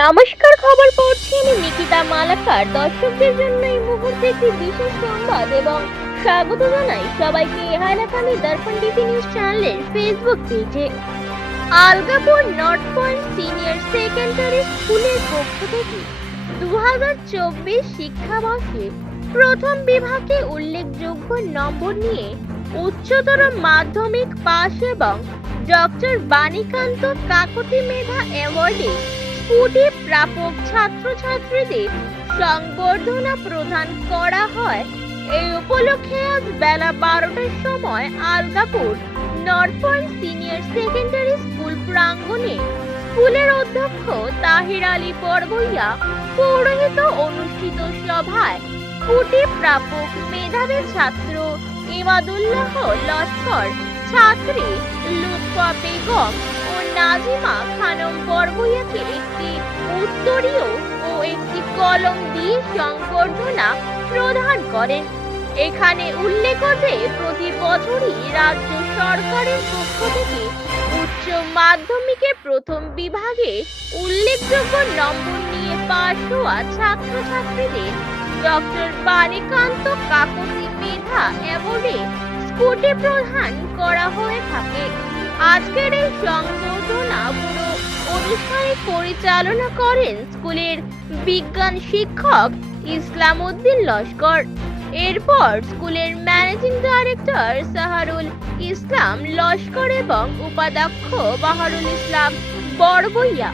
নমস্কার খবর পড়ছি আমি নিকিতা মালাকার। দর্শকদের জন্য এই মুহূর্তে একটি বিশেষ সংবাদ এবং স্বাগত জানাই সবাইকে হাইলাকান্দি দর্পণ টিভি নিউজ চ্যানেলের ফেসবুক পেজে Algapur north point senior secondary স্কুলের পক্ষ থেকে দু হাজার চব্বিশ শিক্ষাবর্ষে প্রথম বিভাগে উল্লেখযোগ্য নম্বর নিয়ে উচ্চতর মাধ্যমিক পাশ এবং ডক্টর বাণীকান্ত কাকতি মেধা অ্যাওয়ার্ডে স্কুটি প্রাপক ছাত্রছাত্রীদের সংবর্ধনা প্রদান করা হয়। এই উপলক্ষে আজ বেলা বারোটার সময় Algapur north point senior secondary school প্রাঙ্গণে স্কুলের অধ্যক্ষ তাহির আলী পরবইয়া পৌরোহিত অনুষ্ঠিত সভায় স্কুটি প্রাপক মেধাবী ছাত্র ইমাদুল্লাহ লস্কর, ছাত্রী লুৎফা বেগম নাজিমা খানম বরবইয়াকে একটি উত্তরীয় ও একটি কলম দিয়ে সংবর্ধনা প্রদান করেন। এখানে উল্লেখ যে প্রতি বছরই রাজ্য সরকারের পক্ষ থেকে উচ্চ মাধ্যমিকে প্রথম বিভাগে উল্লেখযোগ্য নম্বর নিয়ে পাশ হওয়া ছাত্রছাত্রীদের ডক্টর বাণীকান্ত কাকতি মেধা অ্যাওয়ার্ডে স্কুটি প্রদান করা হয়ে থাকে। আজকের এই সংবর্ধনা পুরো অনুষ্ঠানে পরিচালনা করেন স্কুলের বিজ্ঞান শিক্ষক ইসলাম উদ্দিন লস্কর। এরপর স্কুলের ম্যানেজিং ডাইরেক্টর সাহারুল ইসলাম লস্কর এবং উপাধ্যক্ষ বাহারুল ইসলাম বড়বইয়া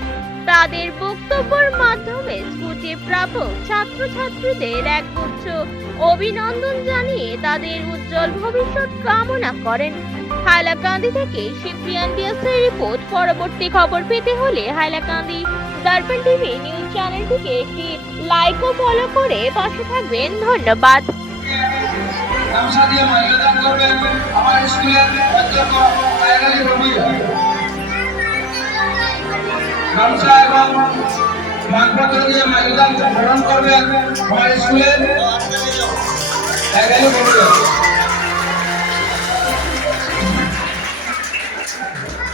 তাদের বক্তব্যের মাধ্যমে স্কুটি প্রাপক ছাত্রছাত্রীদের একগুচ্ছ অভিনন্দন জানিয়ে তাদের উজ্জ্বল ভবিষ্যৎ কামনা করেন। হাইলাকান্দি থেকে শিবপ্রিয়ান দিয়াসের রিপোর্ট। পরবর্তী খবর পেতে হলে হাইলাকান্দি দর্পণ টিভি নিউজ চ্যানেলটিকে একটি লাইক ও ফলো করে পাশে থাকবেন। ধন্যবাদ। মানপত্র দিয়ে গ্রহণ করবেন। আমার স্কুলের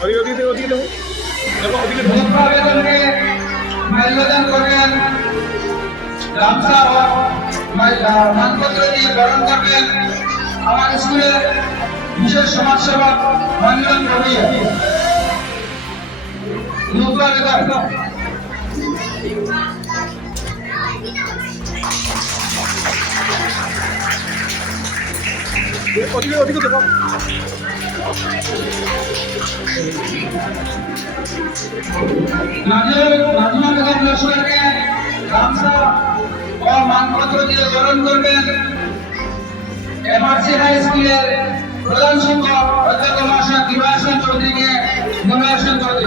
ওদিকে ওদিকে ওদিকে দেবো দেখো ওদিকে মুদ্রা মাল্যদান করবেন। গামছা মানপত্র দিয়ে গ্রহণ করবেন। আমার স্কুলের বিশেষ সমাজ সেবা রবিয়া মুদ্রা বেতন ওদিকে ওদিকে দেখো মানপত্র দিয়ে গ্রহণ করবেন এমআরসি হাই স্কুলের প্রধান শিক্ষক অধ্যক্ষ মহাশয় দিবাসন চৌধুরীকে নমিনেশন করে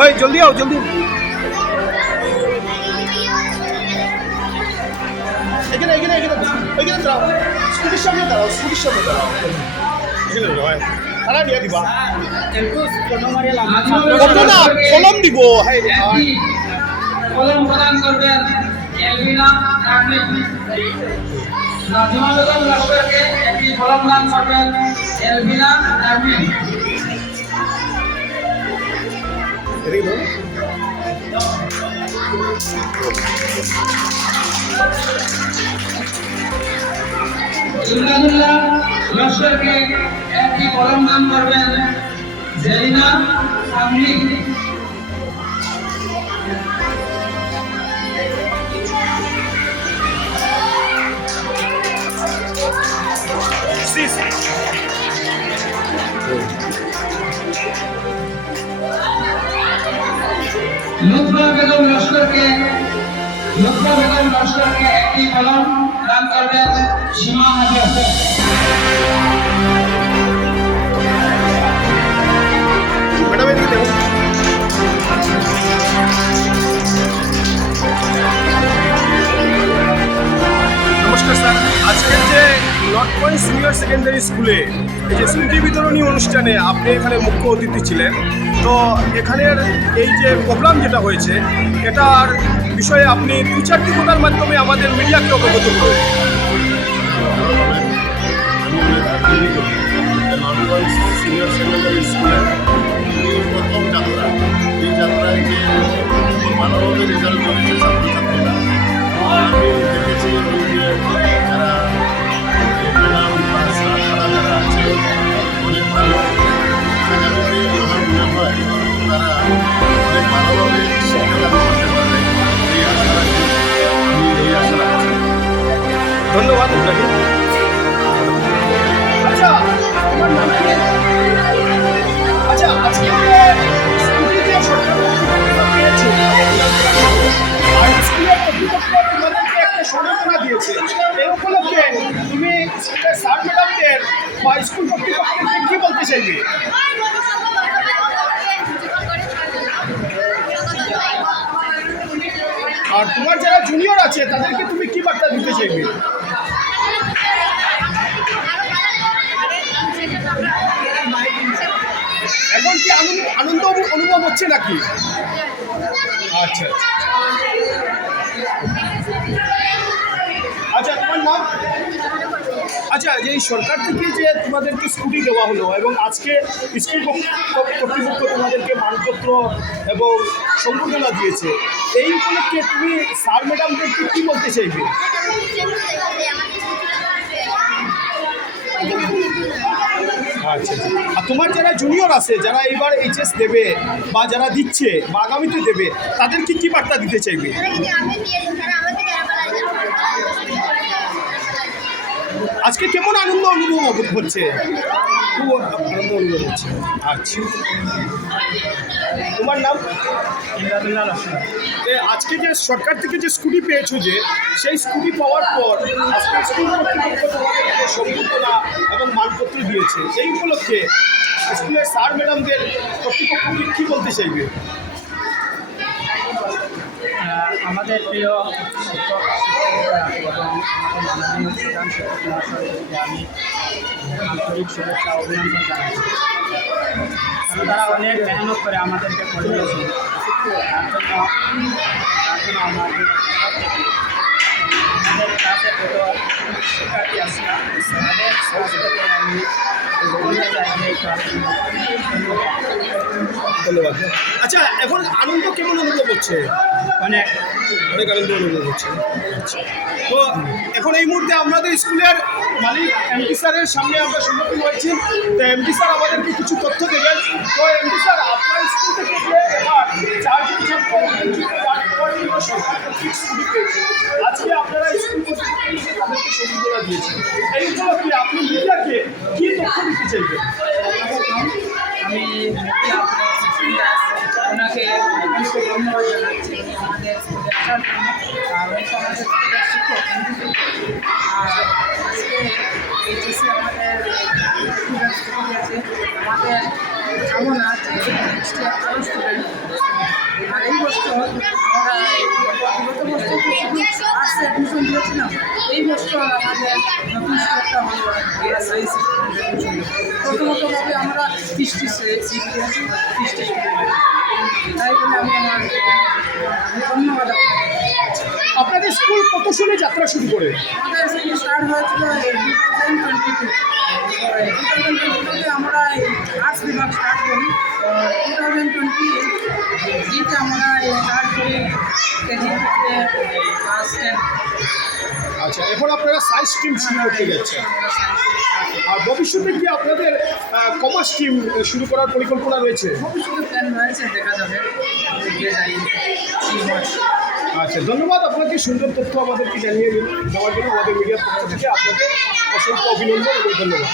ওই, জলদি আও, জলদি। এখানে এখানে এখানে এখানে দাঁড়াও। স্কুটির সামনে দাঁড়াও, স্কুটির সামনে দাঁড়াও। এখানে দাঁড়াও তারা দিয়ে দিবা। কত না? কলম দিব রে। কলম কার্নিক এদিকে ধরো। ইমদাদুল্লাহ লস্করকে একটি কলম দান করবেন জেলিনা কামলি সিস লুৎফা বেগম লস্করকে, লুৎফা বেগম লস্করকে একটি কলম দান করবেন সীমা হাজার নমস্কার স্যার। আজকের যে লটকন সিনিয়র সেকেন্ডারি স্কুলে এই যে স্মৃতি বিতরণী অনুষ্ঠানে আপনি এখানে মুখ্য অতিথি ছিলেন। তো এখানের এই যে প্রোগ্রাম যেটা হয়েছে, এটার বিষয়ে আপনি দু চারটি কথার মাধ্যমে আমাদের মিডিয়াকে অবগত করবেন সিনিয়র রেজাল্ট করেছে ছাত্রছাত্রীরা আমি দেখেছি আছে অনেক ভালো পেয়েছে, আর স্কুলের কর্তৃপক্ষ তোমাদেরকে একটা সম্মাননা দিয়েছে এই উপলক্ষে তুমি স্যার ম্যাডামদের বা স্কুল কর্তৃপক্ষকে কি বলতে চাইবে আর তোমার যারা জুনিয়র আছে, তাদেরকে তুমি কি বার্তা দিতে চাইবে? এখন কি আনন্দ আনন্দ অনুভব হচ্ছে নাকি? আচ্ছা। আচ্ছা তোমার নাম? আচ্ছা যে এই সরকার থেকে যে তোমাদেরকে স্কুটি দেওয়া হলো এবং আজকে স্কুল কর্তৃ- কর্তৃপক্ষ তোমাদেরকে মানপত্র এবং সম্বর্ধনা দিয়েছে, এই উপলক্ষে তুমি স্যার ম্যাডামদেরকে কি বলতে চাইবে আচ্ছা আচ্ছা। আর তোমার যারা জুনিয়র আছে, যারা এইবার এইচএস দেবে বা যারা দিচ্ছে বা আগামীতে দেবে, তাদেরকে কি বার্তা দিতে চাইবে আজকে কেমন আনন্দ অনুভব হচ্ছে? খুব আনন্দ অনুভব হচ্ছে। আচ্ছা। তোমার নাম? আজকে যে সরকার থেকে যে স্কুটি পেয়েছ যে সেই স্কুটি পাওয়ার পর আজকে স্কুল কর্তৃপক্ষ তোমাদেরকে সম্বর্ধনা এবং মানপত্র দিয়েছে। এই উপলক্ষে স্কুলের স্যার ম্যাডামদের কর্তৃপক্ষকে কি বলতে চাইবে? আমাদের প্রিয় শিক্ষক আমি আন্তরিক শুভেচ্ছা অভিনন্দন জানাচ্ছি তারা অনেক মেহনত করে আমাদেরকে পড়িয়েছে তার আমাদের আমাদের শিক্ষার্থী আছে আমি ধন্যবাদ। আচ্ছা এখন আনন্দ কেমন অনুভব হচ্ছে? অনেক। অনেক আনন্দ অনুভব হচ্ছে। তো এখন এই মুহূর্তে আমাদের স্কুলের মালিক এমপি স্যারের সামনে আমরা সম্মুখীন হয়েছি। তো এমপি স্যার আমাদেরকে কিছু তথ্য দেবেন। তো এমপি স্যার আপনার স্কুল থেকে আর আজকে এইচএসি আমাদের দিয়েছে আমাদের কামনা যে নেক্সট ইয়ার আরও স্টুডেন্ট এই বছর আমরা গত বছর তো শুধু আর্টসে অ্যাডমিশন দিয়েছিলাম এই বছর আমাদের নতুন স্টেপটা হলো সায়েন্স প্রথমতভাবে আমরা সিট পেয়েছি তিরিশটি তাই বলে আমি আমার ধন্যবাদ স্কুল কত সালে যাত্রা শুরু করে? আমরা স্টার্ট করি টোয়েন্টি আমরা আচ্ছা এখন আপনারা সায়েন্স স্ট্রিম শুরু করতে যাচ্ছেন। আর ভবিষ্যতে কি আপনাদের কমার্স স্ট্রিম শুরু করার পরিকল্পনা রয়েছে? ভবিষ্যতে প্ল্যান রয়েছে, দেখা যাবে। আচ্ছা ধন্যবাদ। আপনাকে সুন্দর তথ্য আমাদেরকে জানিয়ে দেওয়ার জন্য আমাদের মিডিয়ার পক্ষ থেকে আপনাকে অসংখ্য অভিনন্দন এবং ধন্যবাদ।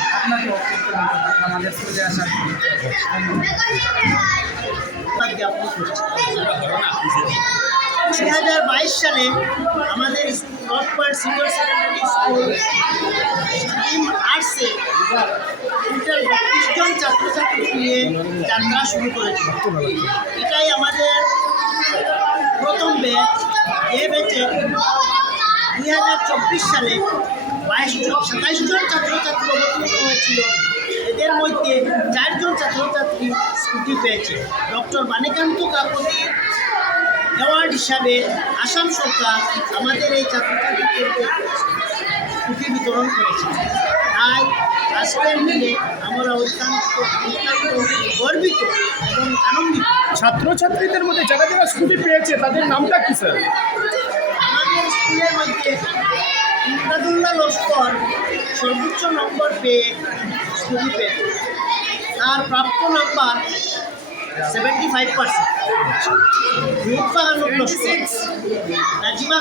দুই হাজার বাইশ সালে আমাদের north point senior secondary school stream আর্টসে total বত্রিশ জন ছাত্রছাত্রী নিয়ে যাত্রা শুরু করেছে। এটাই এ ব্যাচে দুই হাজার চব্বিশ সালে বাইশ জন, সাতাইশ জন ছাত্রছাত্রী অবতীর্ণ হয়েছিল। এদের মধ্যে চারজন ছাত্রছাত্রী স্কুটি পেয়েছে। ডক্টর বাণীকান্ত কাকতি অ্যাওয়ার্ড হিসাবে আসাম সরকার আমাদের এই ছাত্রছাত্রীদেরকে স্কুটি বিতরণ করেছে। তাই আজকের দিনে আমরা অত্যন্ত অত্যন্ত গর্বিত এবং আনন্দিত। ছাত্রছাত্রীদের মধ্যে যারা যারা স্কুটি পেয়েছে তাদের নামটা কি স্যার? আমাদের স্কুলের মধ্যে ইমদাদুল্লাহ লস্কর সর্বোচ্চ নম্বর পেয়ে স্কুটি পেয়েছে। তার প্রাপ্ত number seventy five percent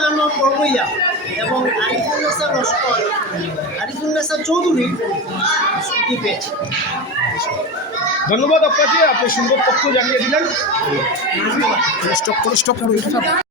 Khanam Barbhuiya এবং লস্কর চৌধুরী পেয়েছে। ধন্যবাদ আপনাকে আপনি সুন্দর তথ্য জানিয়ে দিলেন। ধন্যবাদ। স্টপ করে স্টপ করে